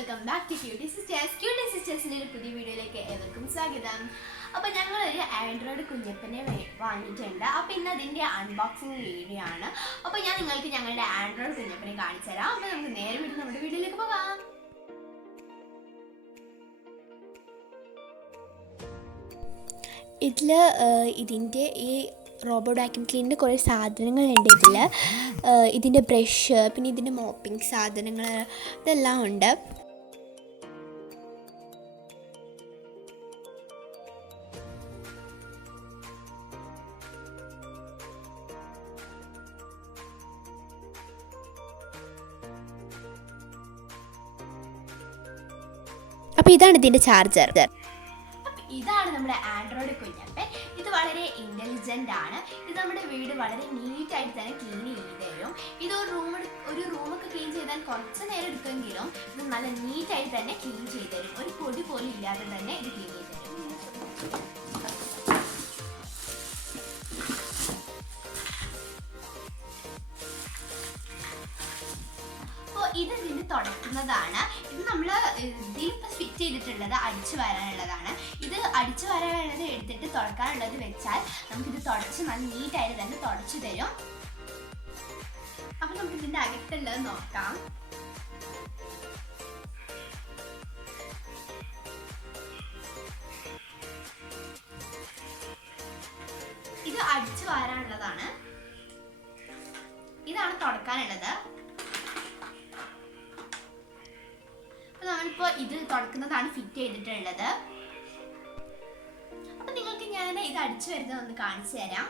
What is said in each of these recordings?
welcome back to Cutie Sisters. Cutie Sisters-ന്റെ ഒരു പുതിയ വീഡിയോയിലേക്ക് ഏവർക്കും സ്വാഗതം. അപ്പോൾ ഞങ്ങൾ ഒരു ആൻഡ്രോയിഡ് കുഞ്ഞപ്പനെ വാങ്ങിയിട്ടുണ്ട്. അപ്പോൾ ഇന്ന് അതിന്റെ അൺബോക്സിംഗ് വീഡിയോ ആണ്. അപ്പോൾ ഞാൻ നിങ്ങൾക്ക് ഞങ്ങളുടെ ആൻഡ്രോയിഡ് കുഞ്ഞപ്പനെ കാണിച്ചു തരാം. അപ്പോൾ നമുക്ക് നേരെ നമ്മുടെ വീഡിയോയിലേക്ക് പോകാം. ഇതിൻ്റെ ഈ റോബോട്ട് വാക്യൂം ക്ലീനിൻ്റെ കുറേ സാധനങ്ങളുണ്ട്. ഇതിൻ്റെ ബ്രഷ്, പിന്നെ ഇതിൻ്റെ മോപ്പിംഗ് സാധനങ്ങൾ ഇതെല്ലാം ഉണ്ട്. അപ്പോൾ ഇതാണ് ഇതിൻ്റെ ചാർജർ. ഇതാണ് നമ്മുടെ ആൻഡ്രോയിഡ് കുഞ്ഞപ്പൻ. ഇത് വളരെ ഇൻ്റലിജൻ്റ് ആണ്. ഇത് നമ്മുടെ വീട് വളരെ നീറ്റായിട്ട് തന്നെ ക്ലീൻ ചെയ്ത് തരും. ഇത് ഒരു റൂമൊക്കെ ക്ലീൻ ചെയ്താൽ കുറച്ച് നേരം എടുക്കുമെങ്കിലും ഇത് നല്ല നീറ്റായിട്ട് തന്നെ ക്ലീൻ ചെയ്ത് തരും. ഒരു പൊടി പോലും ഇല്ലാതെ തന്നെ ഇത് ക്ലീൻ ചെയ്ത് തരും. ഇത് ഇതിന് തുടക്കുന്നതാണ്. ഇത് നമ്മൾ ഇതിലിപ്പോൾ ഫിറ്റ് ചെയ്തിട്ടുള്ളത് അടിച്ചു വരാനുള്ളതാണ്. ഇത് അടിച്ചു വരാനുള്ളത് എടുത്തിട്ട് തുടക്കാനുള്ളത് വെച്ചാൽ നമുക്കിത് തുടച്ച് നല്ല നീറ്റായിട്ട് തന്നെ തുടച്ചു തരും. അപ്പം നമുക്ക് ഇതിൻ്റെ അകത്തുള്ളത് നോക്കാം. ഇത് അടിച്ചു വരാനുള്ളതാണ്. ഇതാണ് തുടക്കാനുള്ളത്. നമ്മളിപ്പോൾ ഇത് തുടക്കുന്നതാണ് ഫിറ്റ് ചെയ്തിട്ടുള്ളത്. അപ്പം നിങ്ങൾക്ക് ഞാൻ ഇത് അടിച്ചു വരുന്നത് ഒന്ന് കാണിച്ചു തരാം.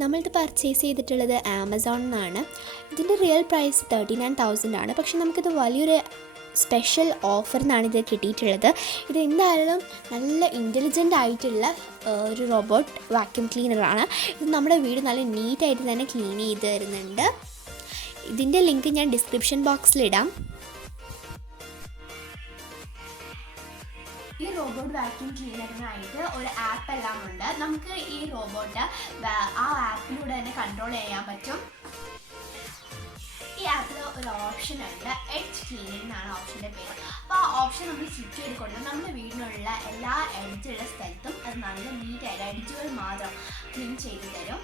നമ്മളിത് പർച്ചേസ് ചെയ്തിട്ടുള്ളത് ആമസോണിൽ നിന്നാണ്. ഇതിൻ്റെ റിയൽ പ്രൈസ് 39,000 ആണ്. പക്ഷെ നമുക്കിത് വലിയൊരു സ്പെഷ്യൽ ഓഫറിനാണ് ഇത് കിട്ടിയിട്ടുള്ളത്. ഇത് എന്തായാലും നല്ല ഇൻ്റലിജൻ്റ് ആയിട്ടുള്ള ഒരു റോബോട്ട് വാക്യൂം ക്ലീനറാണ്. ഇത് നമ്മുടെ വീട് നല്ല നീറ്റായിട്ട് തന്നെ ക്ലീൻ ചെയ്ത് തരുന്നുണ്ട്. ഇതിൻ്റെ ലിങ്ക് ഞാൻ ഡിസ്ക്രിപ്ഷൻ ബോക്സിലിടാം. ഈ റോബോട്ട് വാക്യൂം ക്ലീനറിനായിട്ട് ഒരു ആപ്പ് എല്ലാം ഉണ്ട്. നമുക്ക് ഈ റോബോട്ട് ആ ആപ്പിലൂടെ തന്നെ കൺട്രോൾ ചെയ്യാൻ പറ്റും. ഈ ആപ്പിൽ ഒരു ഓപ്ഷൻ ഉണ്ട്, എഡ്ജ് ക്ലീനിങ് എന്നാണ് ഓപ്ഷൻ്റെ പേര്. അപ്പോൾ ആ ഓപ്ഷൻ നമ്മൾ സ്വിച്ച് ചെയ്ത് കൊടുത്താൽ നമ്മുടെ വീടിനുള്ള എല്ലാ എഡ്ജുള്ള സ്ഥലത്തും അത് നല്ല നീറ്റായിട്ട് എഡ്ജുകൾ മാത്രം ക്ലീൻ ചെയ്ത് തരും.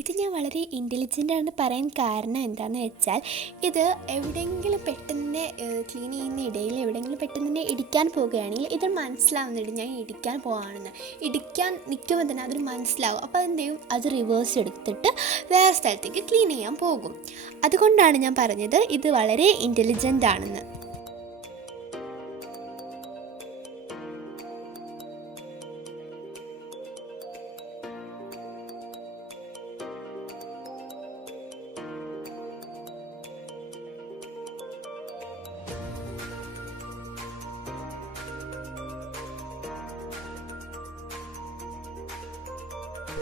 ഇത് ഞാൻ വളരെ ഇൻ്റലിജൻ്റ് ആണെന്ന് പറയാൻ കാരണം എന്താണെന്ന് വെച്ചാൽ ഇത് എവിടെയെങ്കിലും പെട്ടെന്ന് ക്ലീൻ ചെയ്യുന്ന ഇടയിൽ എവിടെയെങ്കിലും പെട്ടെന്ന് തന്നെ ഇടിക്കാൻ പോവുകയാണെങ്കിൽ ഇത് മനസ്സിലാവുന്നുണ്ട് ഞാൻ ഇടിക്കാൻ പോവുകയാണെന്ന്. ഇടിക്കാൻ നിൽക്കുമ്പോൾ തന്നെ അതൊരു മനസ്സിലാവും. അപ്പോൾ എന്ത് ചെയ്യും, അത് റിവേഴ്സ് എടുത്തിട്ട് വേറെ സ്ഥലത്തേക്ക് ക്ലീൻ ചെയ്യാൻ പോകും. അതുകൊണ്ടാണ് ഞാൻ പറഞ്ഞത് ഇത് വളരെ ഇൻ്റലിജൻ്റ് ആണെന്ന്.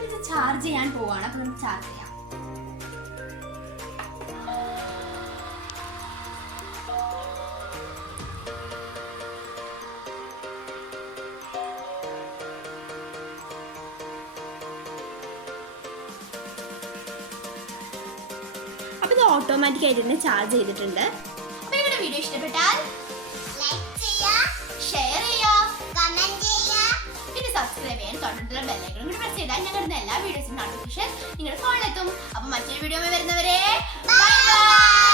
ഇത് ചാർജ് ചെയ്യാൻ പോവാണ്. അപ്പോൾ നമുക്ക് ചാർജ് ചെയ്യാം. അപ്പോൾ ഇത് ഓട്ടോമാറ്റിക് ആയിട്ട് തന്നെ ചാർജ് ചെയ്തിട്ടുണ്ട്. അപ്പോൾ നിങ്ങളുടെ വീഡിയോ ഇഷ്ടപ്പെട്ടാൽ ലൈക്ക് ചെയ്യുക, ഷെയർ ചെയ്യുക, കമന്റ് ചെയ്യുക, പിന്നെ സബ്സ്ക്രൈബ് ചെയ്യാൻ തൊട്ടടുത്തുള്ള ബെല്ലൈക്കൺ കൂടി പ്രസ് ചെയ്താൽ ഞങ്ങളുടെ എല്ലാ വീഡിയോസിനും നോട്ടിഫിക്കേഷൻ നിങ്ങളുടെ ഫോണിലെത്തും. അപ്പോൾ മറ്റൊരു വീഡിയോ വരുന്നവരെ ബൈ ബൈ.